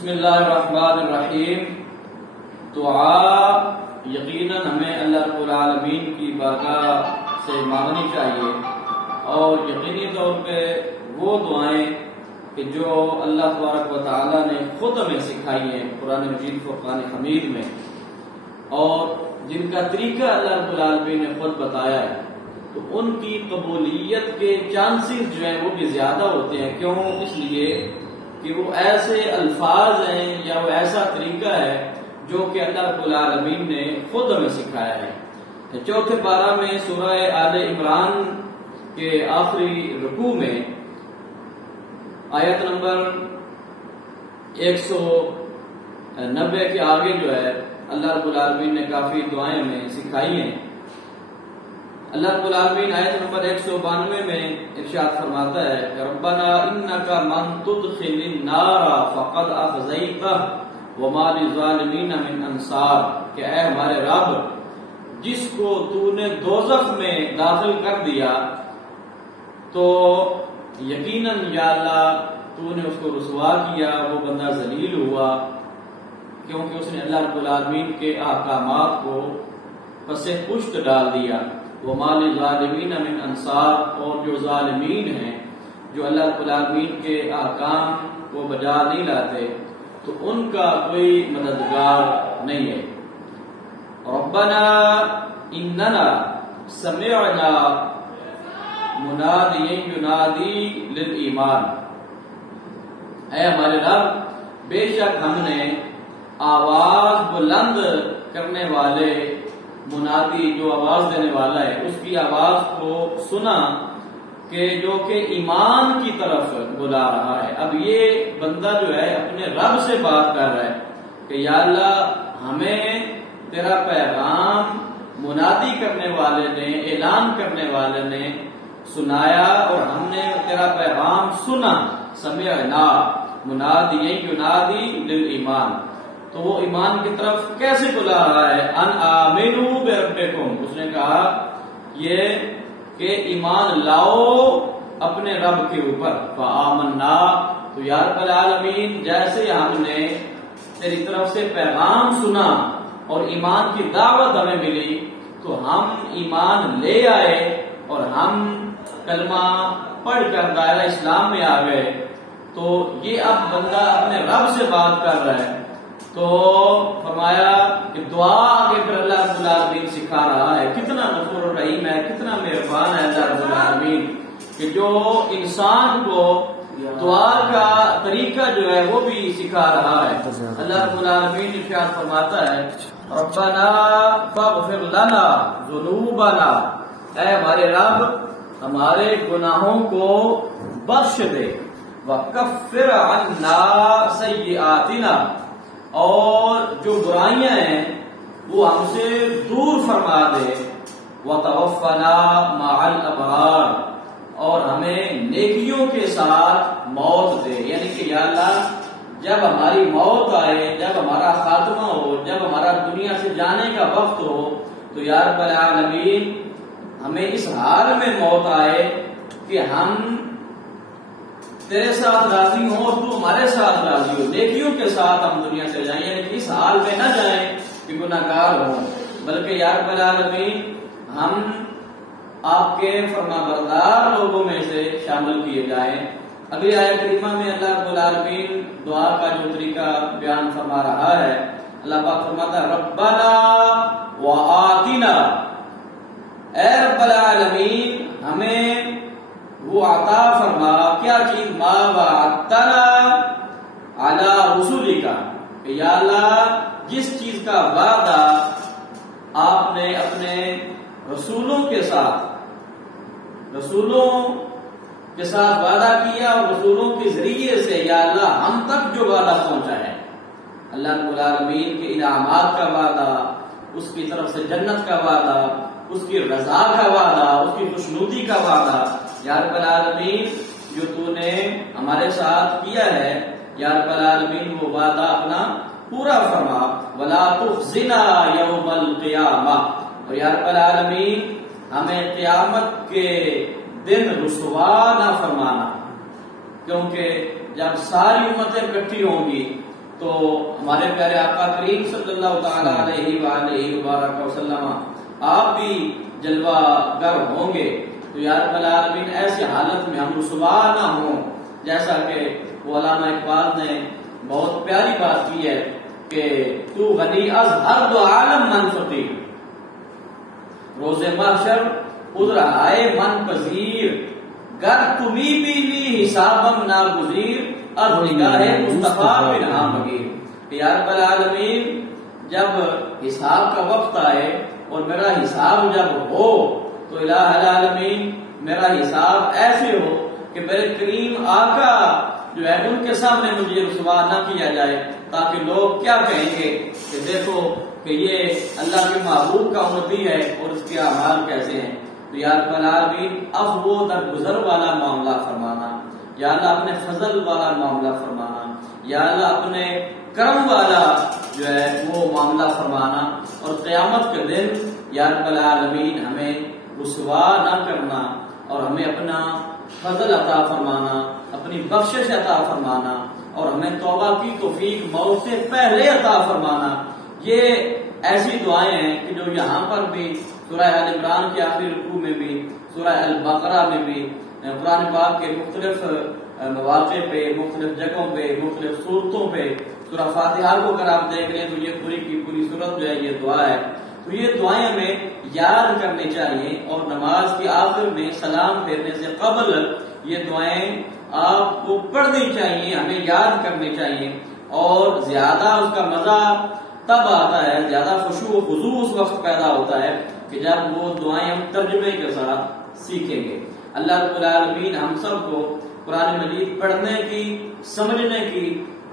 بسم اللہ الرحمن الرحیم۔ دعا یقیناً ہمیں اللہ رب العالمین کی بارگاہ سے مانگنی چاہیے، اور یقینی طور پہ وہ دعائیں کہ جو اللہ تبارک و تعالیٰ نے خود ہمیں سکھائی ہیں قرآن مجید فرقان حمید میں، اور جن کا طریقہ اللہ رب العالمین نے خود بتایا ہے، تو ان کی قبولیت کے چانسز جو ہیں وہ بھی زیادہ ہوتے ہیں۔ کیوں؟ اس لیے کہ وہ ایسے الفاظ ہیں یا وہ ایسا طریقہ ہے جو کہ اللہ رب العالمین نے خود ہمیں سکھایا ہے۔ چوتھے پارہ میں سورہ آل عمران کے آخری رکوع میں آیت نمبر 190 کے آگے جو ہے اللہ رب العالمین نے کافی دعائیں ہمیں سکھائی ہیں۔ اللہ رب العالمین آیت نمبر 192 میں ارشاد فرماتا ہے کہ ربنا انک من تدخل النار فقد اخزیتہ وما للظالمین من انصار، کہ اے ہمارے رب، جس کو تو نے دوزخ میں داخل کر دیا تو یقیناً یا اللہ تو نے اس کو رسوا کیا، وہ بندہ ذلیل ہوا، کیونکہ اس نے اللہ رب العالمین کے احکامات کو پس پشت ڈال دیا۔ وَمَا لِلظَّالِمِينَ مِنْ أَنصَارٍ، اور جو ظالمین ہیں، جو اللہ رب العالمین کے احکام کو بجا نہیں لاتے، تو ان کا کوئی مددگار نہیں ہے۔ رَبَّنَا إِنَّنَا سَمِعْنَا مُنَادِيًا يُنَادِي لِلْإِيمَانِ، اے ہمارے رب، بے شک ہم نے آواز بلند کرنے والے منادی، جو آواز دینے والا ہے، اس کی آواز کو سنا کہ جو کہ ایمان کی طرف بلا رہا ہے۔ اب یہ بندہ جو ہے اپنے رب سے بات کر رہا ہے کہ یا اللہ، ہمیں تیرا پیغام منادی کرنے والے نے، اعلان کرنے والے نے سنایا، اور ہم نے تیرا پیغام سنا۔ سمعنا منادی ینادی للایمان، تو وہ ایمان کی طرف کیسے بلا رہا ہے؟ ان آمنوا بربکم، اس نے کہا یہ کہ ایمان لاؤ اپنے رب کے اوپر۔ فآمنا، تو یا رب العالمین، جیسے ہم نے تیری طرف سے پیغام سنا اور ایمان کی دعوت ہمیں ملی، تو ہم ایمان لے آئے اور ہم کلمہ پڑھ کر دائرہ اسلام میں آ گئے۔ تو یہ اب بندہ اپنے رب سے بات کر رہا ہے، تو فرمایا کہ دعا آگے پھر اللہ رب العالمین سکھا رہا ہے۔ کتنا غفور الرحیم ہے، کتنا مہربان ہے اللہ رب العالمین، کہ جو انسان کو دعا کا طریقہ جو ہے وہ بھی سکھا رہا ہے۔ اللہ رب العالمین ارشاد فرماتا ہے ربنا فاغفر لنا ذنوبنا، اے ہمارے رب، ہمارے گناہوں کو بخش دے، وکفر عنا سیئاتنا، اور جو برائیاں ہیں وہ ہم سے دور فرما دے، وتوفنا مع الابرار، اور ہمیں نیکیوں کے ساتھ موت دے۔ یعنی کہ یا اللہ، جب ہماری موت آئے، جب ہمارا خاتمہ ہو، جب ہمارا دنیا سے جانے کا وقت ہو، تو یا رب العالمین ہمیں اس حال میں موت آئے کہ ہم تیرے ساتھ راضی ہوں اور تو ہمارے ساتھ راضی ہو، نیکیوں کے ساتھ ہم دنیا سے جائیں، یعنی کہ اس حال میں نہ جائیں کہ گناہگار ہوں، بلکہ یا رب العالمین ہم آپ کے فرما بردار لوگوں میں سے شامل کیے جائیں۔ اگلی آیت کریمہ میں اللہ رب العالمین دعا کا جو طریقہ بیان فرما رہا ہے، اللہ پاک فرماتا ہے ربنا وآتنا، اے رب العالمین ہمیں وہ عطا فرما، کیا چیز؟ ما وعدتنا علی رسولک، کہ یا اللہ جس چیز کا وعدہ آپ نے اپنے رسولوں کے ساتھ وعدہ کیا، اور رسولوں کے ذریعے سے یا اللہ ہم تک جو وعدہ پہنچا ہے، اللہ رب العالمین کے انعامات کا وعدہ، اس کی طرف سے جنت کا وعدہ، اس کی رضا کا وعدہ، اس کی خوشنودی کا وعدہ، یا رب العالمین جو تو نے ہمارے ساتھ کیا ہے، یا رب العالمین وہ وعدہ اپنا پورا فرما۔ ولا تخزنا یوم القیامہ، اور یا رب العالمین ہمیں قیامت کے دن رسوا نہ فرمانا، کیونکہ جب ساری امتیں اکٹھی ہوں گی تو ہمارے پیارے آقا کریم صلی اللہ تعالی علیہ وآلہ وبارک وسلم آپ بھی جلوہ گر ہوں گے، تو یا رب العالمین ایسی حالت میں ہم رسوا نہ ہوں، جیسا کہ وہ علامہ اقبال نے بہت پیاری بات کی ہے کہ تو غنی از ہر دو عالم من فقیر، روز محشر ادھر آئے من پذیر، گر تمی بینی حسابم ناگزیر، از نگاہ مصطفیٰ پنہاں بغیر۔ یا رب العالمین جب حساب کا وقت آئے اور میرا حساب جب ہو تو الہ العالمین میرا حساب ایسے ہو کہ میرے کریم آقا جو ہے ان کے سامنے مجھے رسوا نہ کیا جائے، تاکہ لوگ کیا کہیں گے کہ دیکھو کہ یہ اللہ کے محبوب کا امتی ہے اور اس کے اعمال کیسے ہیں۔ تو یا رب العالمین عفو و درگزر والا معاملہ فرمانا، یا اللہ اپنے فضل والا معاملہ فرمانا، یا اللہ اپنے کرم والا جو ہے وہ معاملہ فرمانا، اور قیامت کے دن یا رب العالمین ہمیں رسوا نہ کرنا اور ہمیں اپنا فضل عطا فرمانا، اپنی بخشش عطا فرمانا، اور ہمیں توبہ کی توفیق موت سے پہلے عطا فرمانا۔ یہ ایسی دعائیں ہیں کہ جو یہاں پر بھی سورہ آل عمران کے آخری رکوع میں بھی، سورہ البقرہ میں بھی، قرآن پاک کے مختلف مواقع پہ، مختلف جگہوں پہ، مختلف صورتوں پہ، سورہ فاتحہ کو اگر آپ دیکھ لیں تو یہ پوری کی پوری صورت جو ہے یہ دعا ہے۔ تو یہ دعائیں ہمیں یاد کرنی چاہیے، اور نماز کی آخر میں سلام پھیرنے سے قبل یہ دعائیں آپ کو پڑھنی چاہیے، ہمیں یاد کرنی چاہیے، اور زیادہ اس کا مزہ تب آتا ہے، زیادہ خشوع و خضوع اس وقت پیدا ہوتا ہے کہ جب وہ دعائیں ہم ترجمے کے ساتھ سیکھیں گے۔ اللہ رب العالمین ہم سب کو قرآن مجید پڑھنے کی، سمجھنے کی،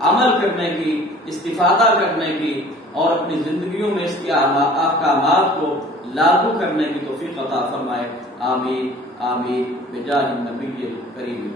عمل کرنے کی، استفادہ کرنے کی، اور اپنی زندگیوں میں اس کے احکامات کو لاگو کرنے کی توفیق عطا فرمائے۔ آمین آمین بجاہ النبی الکریم۔